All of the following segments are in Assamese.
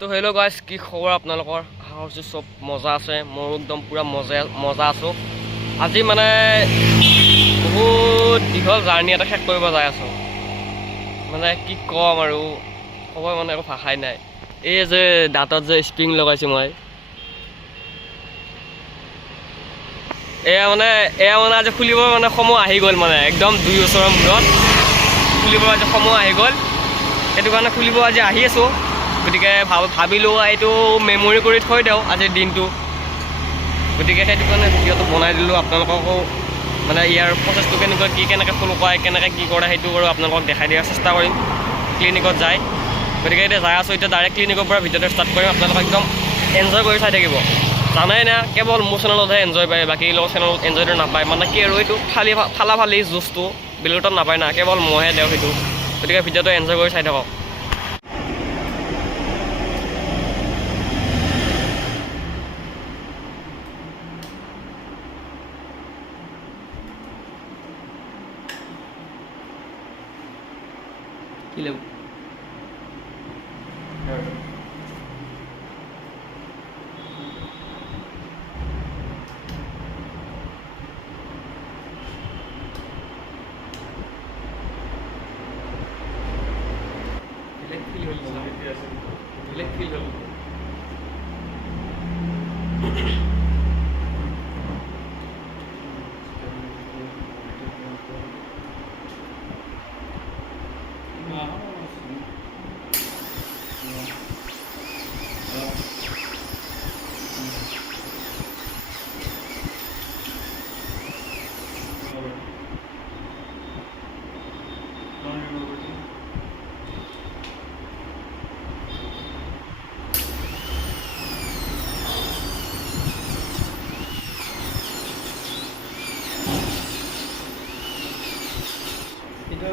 তো হেল্ল' গাইজ, কি খবৰ আপোনালোকৰ? আশা কৰিছোঁ চব মজা আছে। ময়ো একদম পূৰা মজা আছোঁ। আজি মানে বহুত দীঘল জাৰ্ণি এটা শেষ কৰিব যাই আছোঁ। মানে কি ক'ম আৰু ক'ব মানে একো ভাষাই নাই। এই যে দাঁতত যে স্প্ৰিং লগাইছোঁ মই, এয়া মানে আজি খুলিবৰ মানে সময় আহি গ'ল। মানে একদম 2 বছৰৰ মূৰত খুলিবৰ আজি সময় আহি গ'ল। সেইটো কাৰণে খুলিব আজি আহি আছোঁ। গতিকে ভাবিলোঁ এইটো মেমৰি কৰি থৈ দিওঁ আজিৰ দিনটো। গতিকে সেইটো কাৰণে ভিডিঅ'টো বনাই দিলোঁ। আপোনালোককো মানে ইয়াৰ প্ৰচেছটো কেনেকৈ ফ'ল' কৰে, কেনেকৈ কি কৰে সেইটো বাৰু আপোনালোকক দেখাই দিয়াৰ চেষ্টা কৰিম ক্লিনিকত যায়। গতিকে এতিয়া যাই আছোঁ। এতিয়া ডাইৰেক্ট ক্লিনিকৰ পৰা ভিডিঅ'টো ষ্টাৰ্ট কৰিম। আপোনালোকক একদম এনজয় কৰি চাই থাকিব। জানাই না, কেৱল মোৰ চেনেলতহে এনজয় পায়, বাকী লোকৰ চেনেলত এনজয়টো নাপায়। মানে কি আৰু এইটো ফালি জুচটো বেলেগত নাপায় না, কেৱল মইহে দিওঁ সেইটো। গতিকে ভিডিঅ'টো এনজয় কৰি চাই থাকক। কি লাগিব?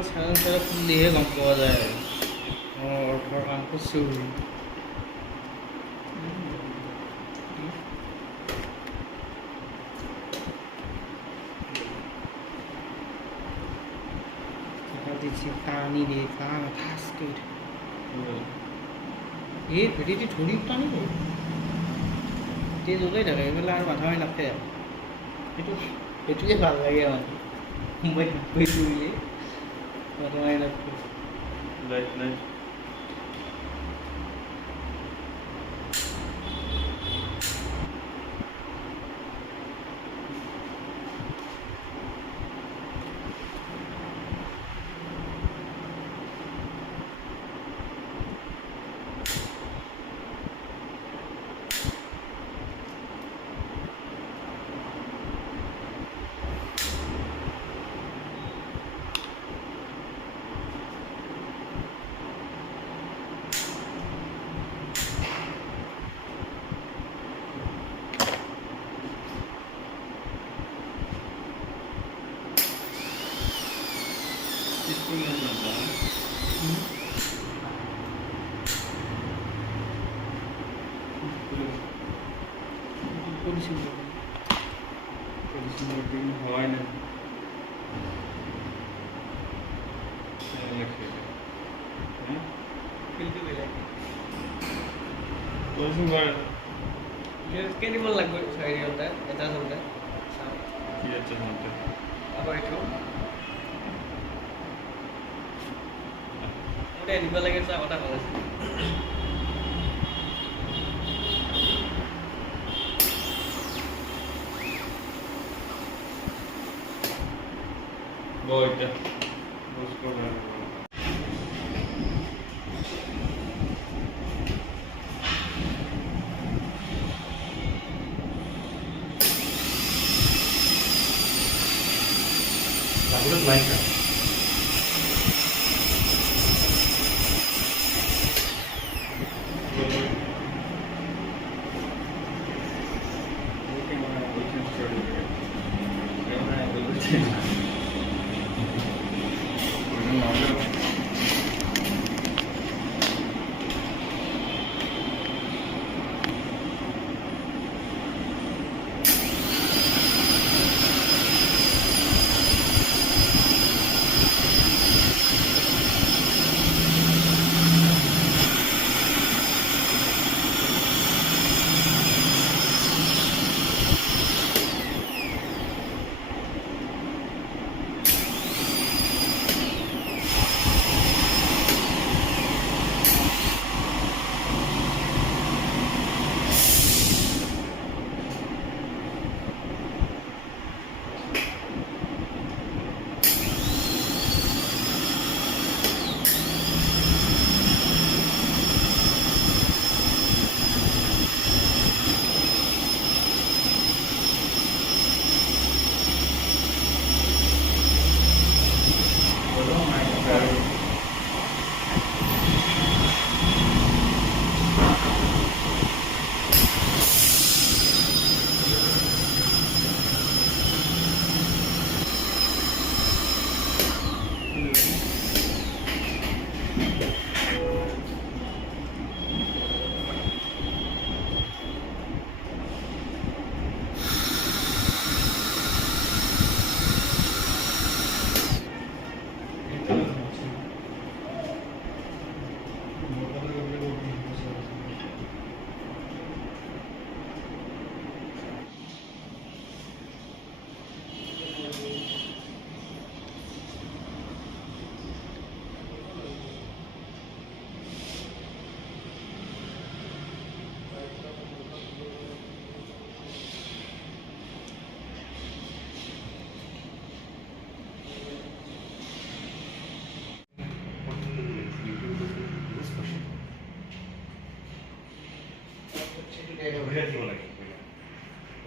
চেনেল খুলিলেহে গম পোৱা যায় অৰ্থৰ কাম কৰিছোঁ। টানি দিয়ে ঠাচ কৰি এই ভেটিটো ধৰি টানি কৰোঁ তেজ ওলাই থাকে। এইবিলাক আৰু মাথা মাৰি নাথাকে। সেইটোৱে ভাল লাগে মানে মই কৈছোঁ বুলি মাথা মাৰি নাথাকে। হয় না কেইদিনমান লাগব? 4 ঘণ্টা, এটা ঘণ্টা আকৌ এইটো মোটা দিব লাগে। চা কথা ভাল আছে। Boyda. Boscola. Lagunya baik kan?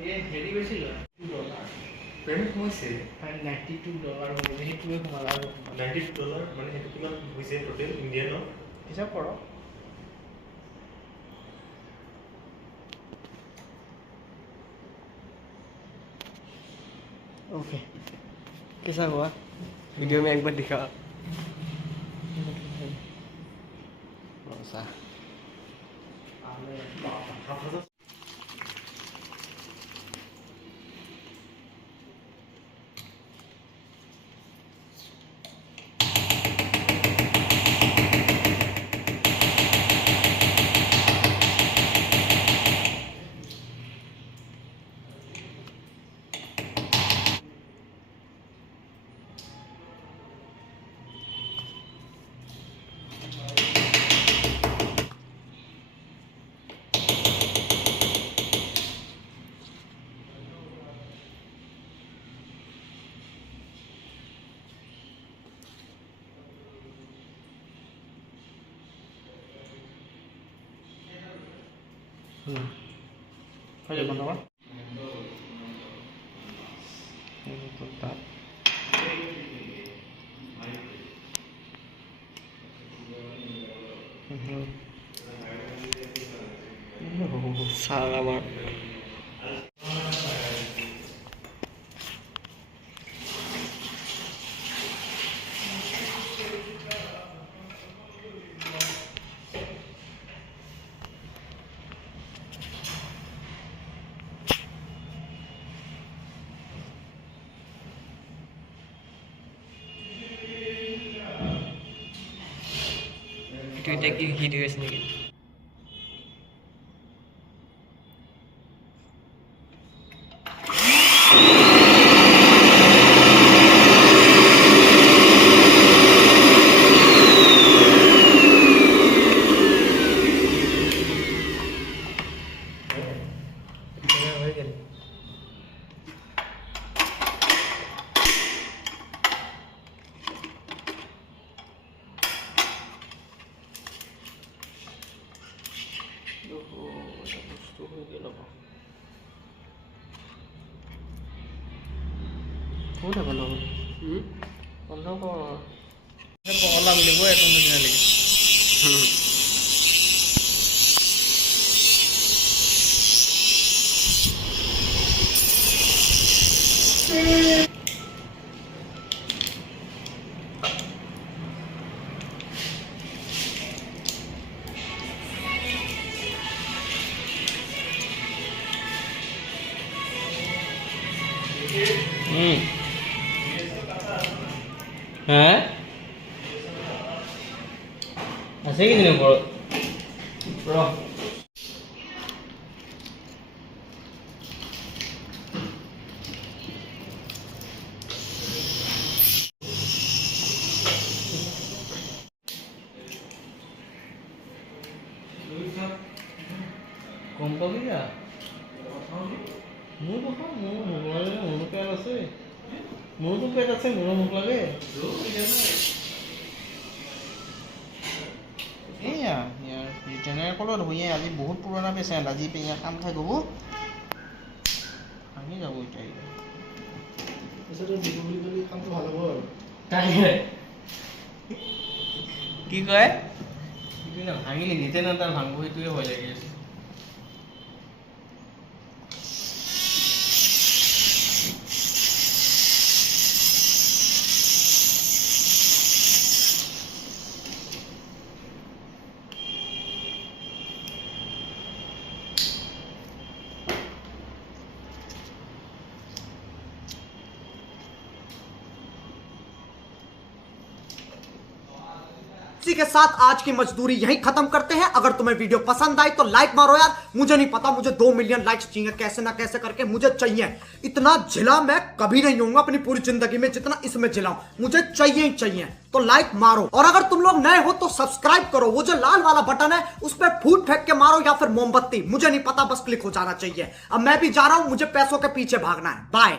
ये हेरी बेसिल पेमेंट হৈছে $92 হ'ব সেইটোৱে সোমাল আৰু $92 মানে সেইটো কিমান হৈছে টোটেল ইণ্ডিয়ানৰ হিচাপ কৰক ओके कैसा हुआ वीडियो में एक बार दिखा सा Kaya bang naman? Salamat. Itu tak kira video sendiri. Udah kalau kalau kok sekolah beli gue itu udah lagi Hah? Asik ini bro. Bro. Kompo ya? Mau apa? Mau kayak apa sih? Mau tuh kayak apa sih? Mau lagi? Iya, ya ৰিটাৰ্ণাৰ কলত হয়ে আজি বহুত পুৰণা পেচেণ্ট আজি পেয়া কাম খাই গ'ব ভাঙি যাব এতিয়া পিছতে দিব বুলি ক'লে কামটো ভাল হ'ব আৰু তাকে কি কয় কিন্তু না ভাঙিলে নিজে না তাৰ ভাঙব সেইটোৱে ভয় লাগি আছে इसी के साथ आज की मजदूरी यहीं खत्म करते हैं। अगर तुम्हें वीडियो पसंद आई तो लाइक मारो यार। मुझे नहीं पता, मुझे 2 मिलियन लाइक्स चाहिए, कैसे ना कैसे करके मुझे चाहिए। इतना झिला मैं कभी नहीं होऊंगा अपनी पूरी जिंदगी में जितना इसमें झिलाऊं, मुझे चाहिए ही चाहिए। तो लाइक मारो, और अगर तुम लोग नए हो तो सब्सक्राइब करो। वो जो लाल वाला बटन है उस पर फूट फेंक के मारो या फिर मोमबत्ती, मुझे नहीं पता, बस क्लिक हो जाना चाहिए। अब मैं भी जा रहा हूं, मुझे पैसों के पीछे भागना है। बाय।